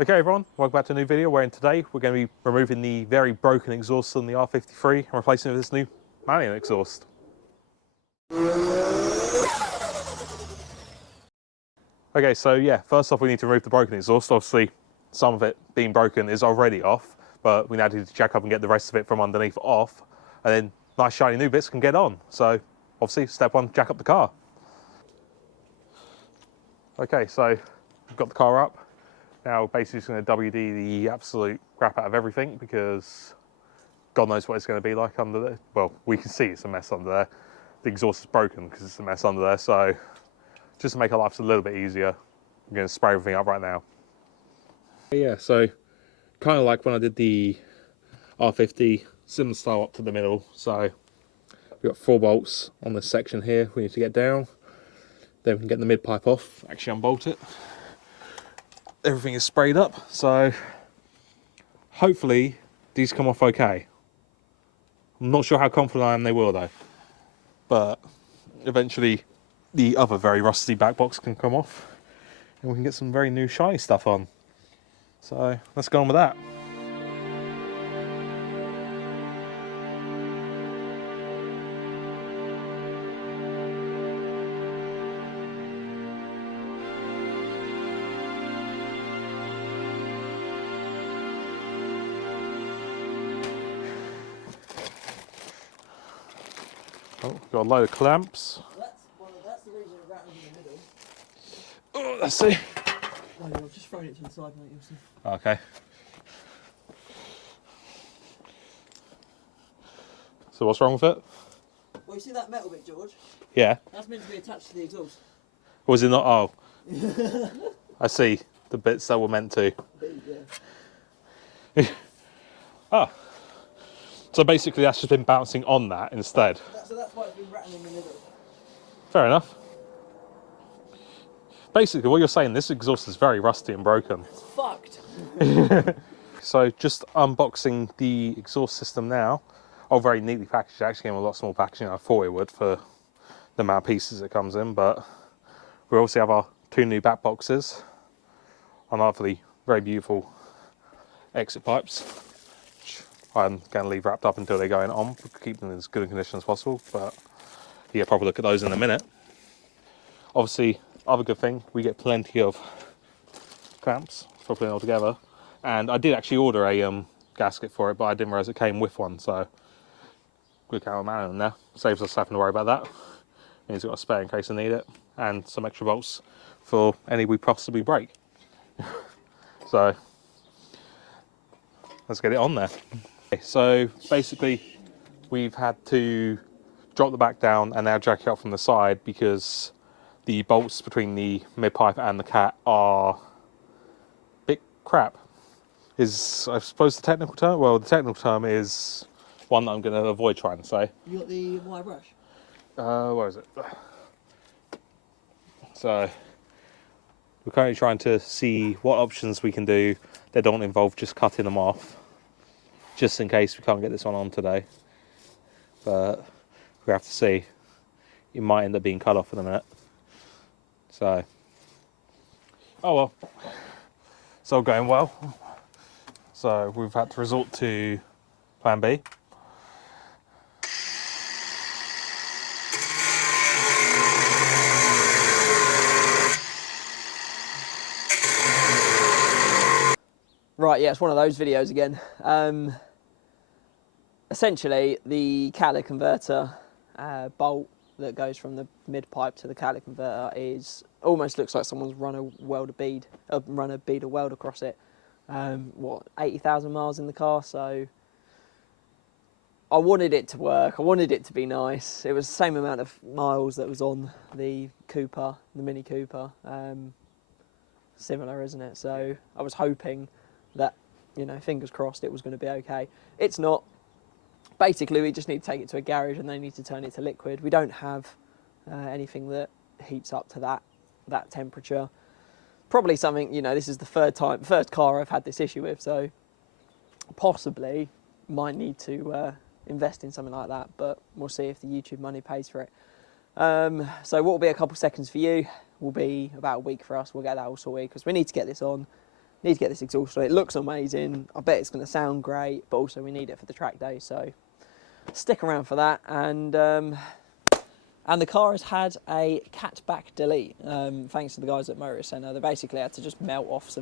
Okay everyone, welcome back to a new video wherein today we're going to be removing the very broken exhaust on the R53 and replacing it with this new Malian exhaust. Okay, so yeah, first off we need to remove the broken exhaust. Obviously some of it being broken is already off, but we now need to jack up and get the rest of it from underneath off, and then nice shiny new bits can get on. So obviously step one, jack up the car. Okay, so we've got the car up. Now basically just going to WD the absolute crap out of everything because God knows what it's going to be like under there. Well, we can see it's a mess under there. The exhaust is broken because it's a mess under there. So just to make our lives a little bit easier, I'm going to spray everything up right now. Yeah, so kind of like when I did the R50, similar style up to the middle. So we've got 4 bolts on this section here we need to get down. Then we can get the mid pipe off, actually unbolt it. Everything is sprayed up, so hopefully these come off okay. I'm not sure how confident I am they will though, but eventually the other very rusty back box can come off and we can get some very new shiny stuff on. So let's go on with that. Oh, we've got a load of clamps. That's the reason it rattles in the middle. Oh, let's see. Oh, yeah, I've just thrown it to the side, mate, you'll see. Okay. So what's wrong with it? Well, you see that metal bit, George? Yeah. That's meant to be attached to the exhaust. Or was it not? Oh. I see. The bits that were meant to. Yeah. Ah. So basically that's just been bouncing on that instead. So that's why it's been rattling in the middle. Fair enough. Basically what you're saying, this exhaust is very rusty and broken. It's fucked. So just unboxing the exhaust system now. Oh, very neatly packaged. It actually came in a lot smaller packaging than I thought it would for the amount of pieces it comes in, but we also have our 2 new back boxes and hopefully very beautiful exit pipes. I'm going to leave wrapped up until they're going on, keep them in as good a condition as possible, but you get a proper look at those in a minute. Obviously, other good thing, we get plenty of clamps for putting it all together, and I did actually order a gasket for it, but I didn't realise it came with one, so good count of man in there. Saves us having to worry about that. Means we've got a spare in case I need it, and some extra bolts for any we possibly break. So let's get it on there. So basically we've had to drop the back down and now jack it up from the side because the bolts between the mid pipe and the cat are a bit crap, is I suppose the technical term. Well, the technical term is one that I'm going to avoid trying to say. You got the wire brush? Where is it? So we're currently trying to see what options we can do that don't involve just cutting them off, just in case we can't get this one on today. But we have to see. It might end up being cut off in a minute. So, oh well. It's all going well. So we've had to resort to plan B. Right, yeah, it's one of those videos again. Essentially, the catalytic converter bolt that goes from the mid pipe to the catalytic converter is almost looks like someone's run a bead of weld across it. What, 80,000 miles in the car, so I wanted it to work. I wanted it to be nice. It was the same amount of miles that was on the Cooper, the Mini Cooper. Similar, isn't it? So I was hoping that, you know, fingers crossed it was going to be okay. It's not. Basically, we just need to take it to a garage and they need to turn it to liquid. We don't have anything that heats up to that temperature. Probably something, you know, this is the first car I've had this issue with, so possibly might need to invest in something like that, but we'll see if the YouTube money pays for it. So what will be a couple seconds for you will be about a week for us. We'll get that all sorted because we need to get this on. need to get this exhaust on. It looks amazing. I bet it's going to sound great, but also we need it for the track day, so stick around for that. And the car has had a cat back delete, thanks to the guys at Motor Centre. They basically had to just melt off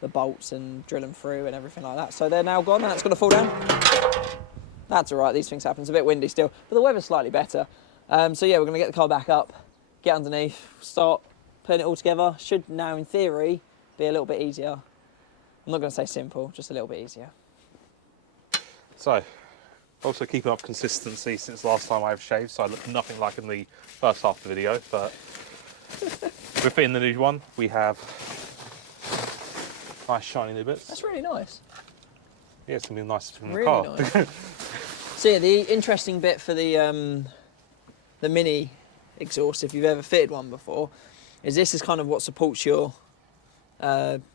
the bolts and drill them through and everything like that. So they're now gone, and it's going to fall down. That's all right, these things happen. It's a bit windy still, but the weather's slightly better. So yeah, we're going to get the car back up, get underneath, start putting it all together. Should now, in theory, be a little bit easier. I'm not going to say simple, just a little bit easier. So, also keeping up consistency since last time I've shaved, so I look nothing like in the first half of the video, but within the new one, we have nice shiny new bits. That's really nice. Yeah, it's going to be nice from the Really car. nice. So yeah, the interesting bit for the mini exhaust, if you've ever fitted one before, is this is kind of what supports your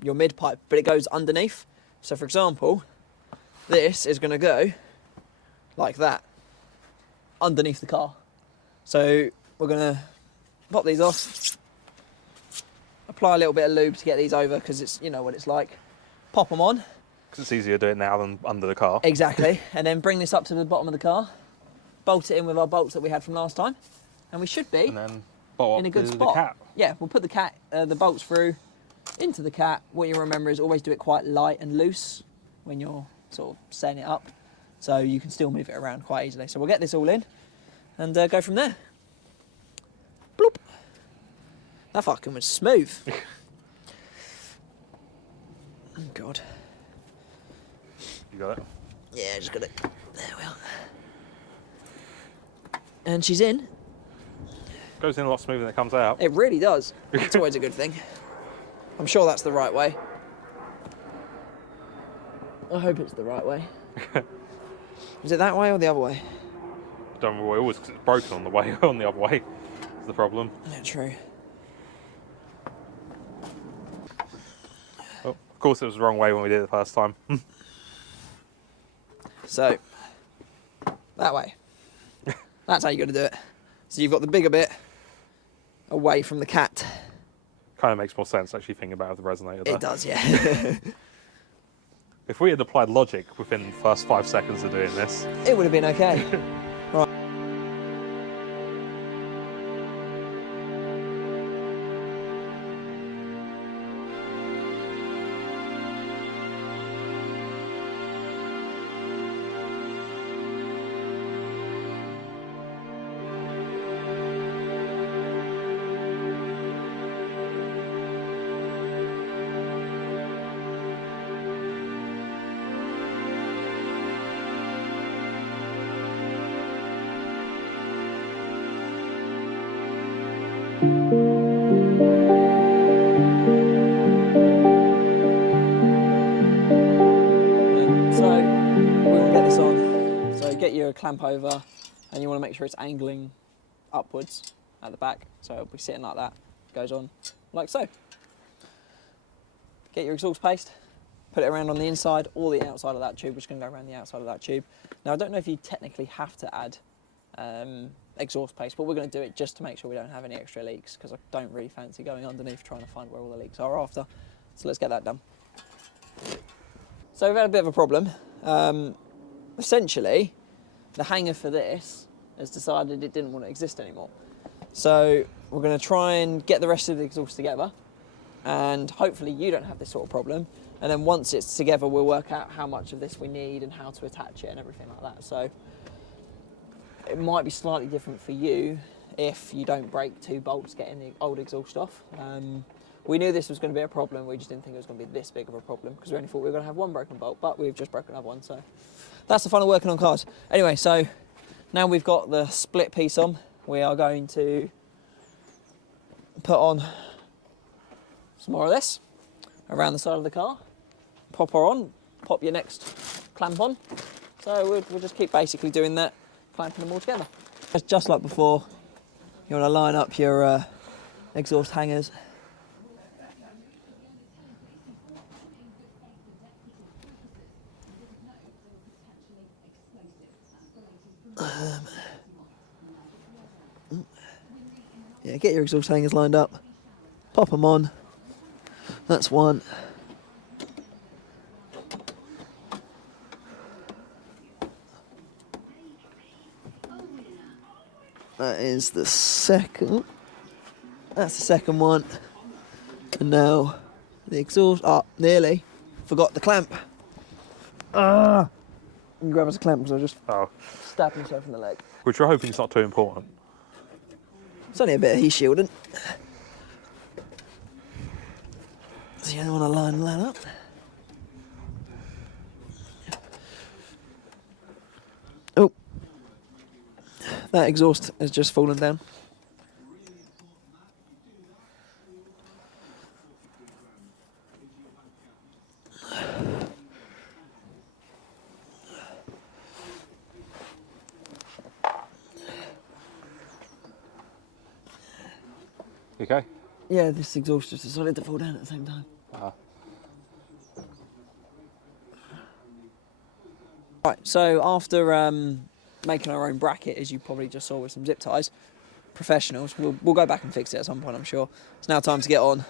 mid pipe, but it goes underneath. So for example, this is going to go like that underneath the car. So we're going to pop these off, apply a little bit of lube to get these over, because it's, you know what it's like. Pop them on. Because it's easier to do it now than under the car. Exactly. And then bring this up to the bottom of the car, bolt it in with our bolts that we had from last time, and we should be And then bolt in a up good the spot. cat. Yeah, we'll put the bolts through into the cat. What you remember is always do it quite light and loose when you're sort of setting it up, so you can still move it around quite easily. So we'll get this all in and go from there. Bloop. That fucking was smooth. Oh God. You got it? Yeah, I just got it. There we are. And she's in. Goes in a lot smoother than it comes out. It really does. It's always a good thing. I'm sure that's the right way. I hope it's the right way. Is it that way or the other way? Don't know why always, because it's broken on the way, on the other way. Is the problem. Yeah, true. Oh, of course it was the wrong way when we did it the first time. So, that way. That's how you got to do it. So you've got the bigger bit away from the cat. Kind of makes more sense actually thinking about the resonator there. It does, yeah. If we had applied logic within the first 5 seconds of doing this, It would have been okay. Right. So we will get this on. So get your clamp over, and you want to make sure it's angling upwards at the back. So it'll be sitting like that. Goes on like so. Get your exhaust paste, put it around on the inside or the outside of that tube, which can go around the outside of that tube. Now I don't know if you technically have to add exhaust paste, but we're going to do it just to make sure we don't have any extra leaks, because I don't really fancy going underneath trying to find where all the leaks are after. So let's get that done. So we've had a bit of a problem. Essentially, the hanger for this has decided it didn't want to exist anymore. So we're going to try and get the rest of the exhaust together, and hopefully you don't have this sort of problem. And then once it's together, we'll work out how much of this we need and how to attach it and everything like that. So it might be slightly different for you if you don't break 2 bolts getting the old exhaust off. We knew this was going to be a problem, we just didn't think it was going to be this big of a problem, because we only thought we were going to have 1 broken bolt, but we've just broken another one, so that's the fun of working on cars. Anyway, so now we've got the split piece on, we are going to put on some more of this around the side of the car, pop her on, pop your next clamp on. So we'll just keep basically doing that, clamping them all together. Just like before, you want to line up your exhaust hangers. Yeah, get your exhaust hangers lined up, pop them on. That's one, That is the second. That's the second one. And now the exhaust. Ah, nearly. Forgot the clamp. Ah! You can grab us a clamp because I just stabbed myself in the leg. Which we're hoping is not too important. It's only a bit of heat shielding. So you don't want to line that up. Oh. That exhaust has just fallen down. Okay? Yeah, this exhaust just decided to fall down at the same time. Right, so after making our own bracket, as you probably just saw with some zip ties, professionals, we'll go back and fix it at some point, I'm sure. It's now time to get on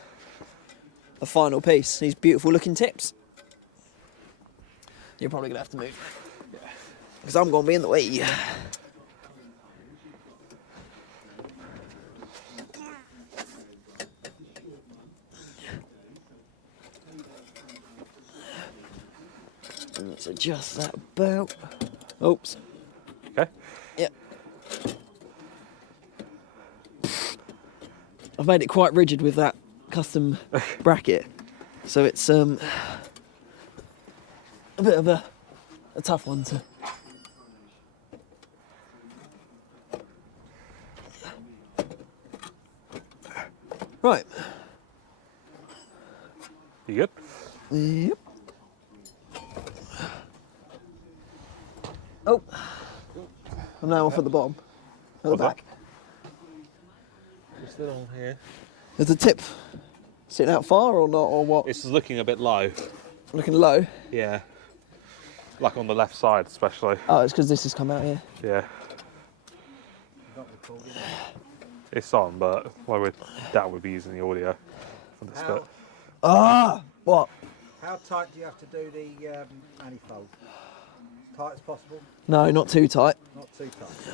the final piece, these beautiful looking tips. You're probably going to have to move, because I'm going to be in the way. And let's adjust that about. Oops. Okay. Yeah. I've made it quite rigid with that custom bracket, so it's a bit of a tough one to. Right. You good? Yep. Oh. I'm now off at the bottom. At the What's back. We're still on here. Is the tip sitting out far or not, or what? This is looking a bit low. Looking low. Yeah. Like on the left side, especially. Oh, it's because this has come out here. Yeah. It's on, but that would be using the audio for this bit. Ah! What? How tight do you have to do the manifold? Tight as possible? No, not too tight. Not too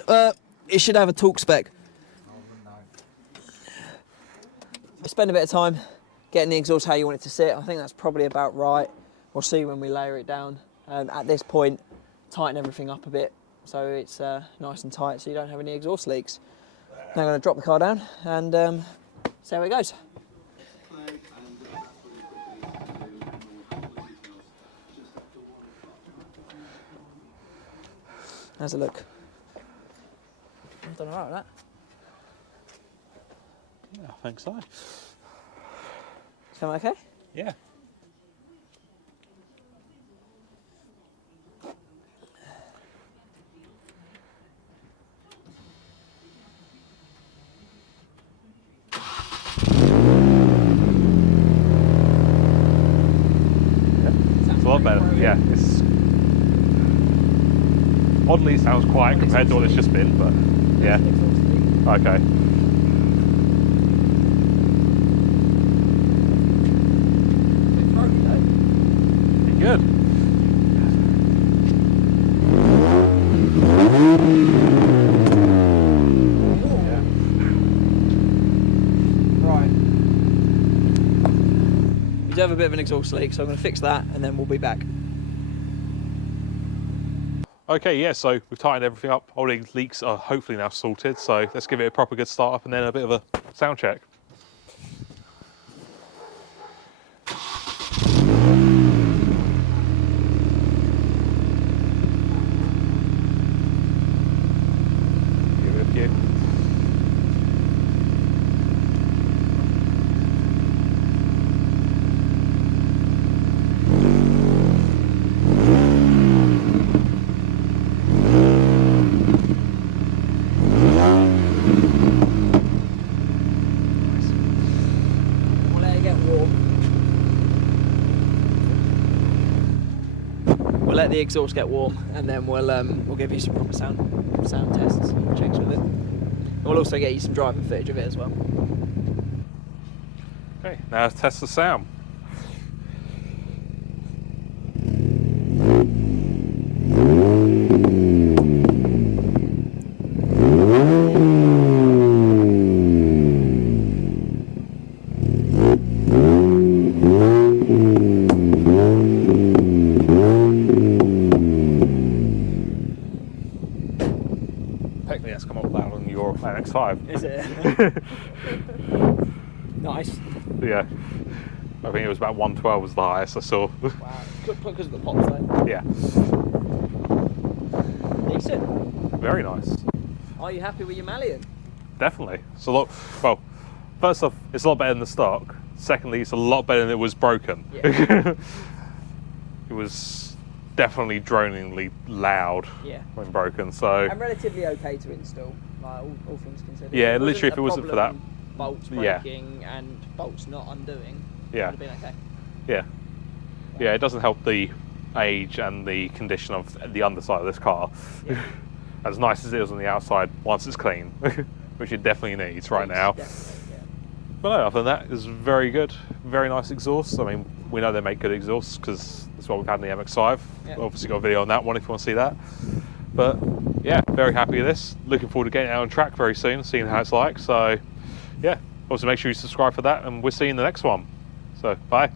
tight? It should have a torque spec. Oh, no. Spend a bit of time getting the exhaust how you want it to sit. I think that's probably about right. We'll see when we layer it down. At this point, tighten everything up a bit so it's nice and tight so you don't have any exhaust leaks. Now I'm going to drop the car down and see how it goes. How's it look? I've done alright with that. Yeah, I think so. Sound okay? Yeah. It's a lot better. Yeah, it's oddly it sounds quiet compared to what it's just been, but yeah. Okay. Pretty good. Yeah. Right. We do have a bit of an exhaust leak, so I'm going to fix that and then we'll be back. Okay, yeah, so we've tightened everything up. All the leaks are hopefully now sorted, so let's give it a proper good start up and then a bit of a sound check. Give it a few. We'll let it get warm. We'll let the exhaust get warm and then we'll give you some proper sound tests and checks with it. And we'll also get you some driving footage of it as well. Okay, now let's test the sound. MX-5. Is it? Nice. Yeah. I think it was about 112 was the highest I saw. Wow. Because of the pops though. Yeah. Decent. Very nice. Are you happy with your Malian? Definitely. It's a lot. Well, first off, it's a lot better than the stock. Secondly, it's a lot better than it was broken. Yeah. It was definitely droningly loud Yeah. when broken. So And relatively okay to install, like all things considered. Yeah, It literally, if it wasn't wasn't for that- a problem, bolts Yeah. breaking and bolts not undoing, Yeah. it would have been okay. yeah, yeah, it doesn't help the age and the condition of the underside of this car. Yeah. As nice as it is on the outside, once it's clean, which it definitely needs right now. Definitely, yeah. But no, other than that, it's very good. Very nice exhaust. I mean, we know they make good exhausts because that's what we've had in the MX-5. Yeah. Obviously got a video on that one if you want to see that. But yeah, very happy with this. Looking forward to getting it out on track very soon, seeing how it's like. So yeah, also make sure you subscribe for that, and we'll see you in the next one. So bye.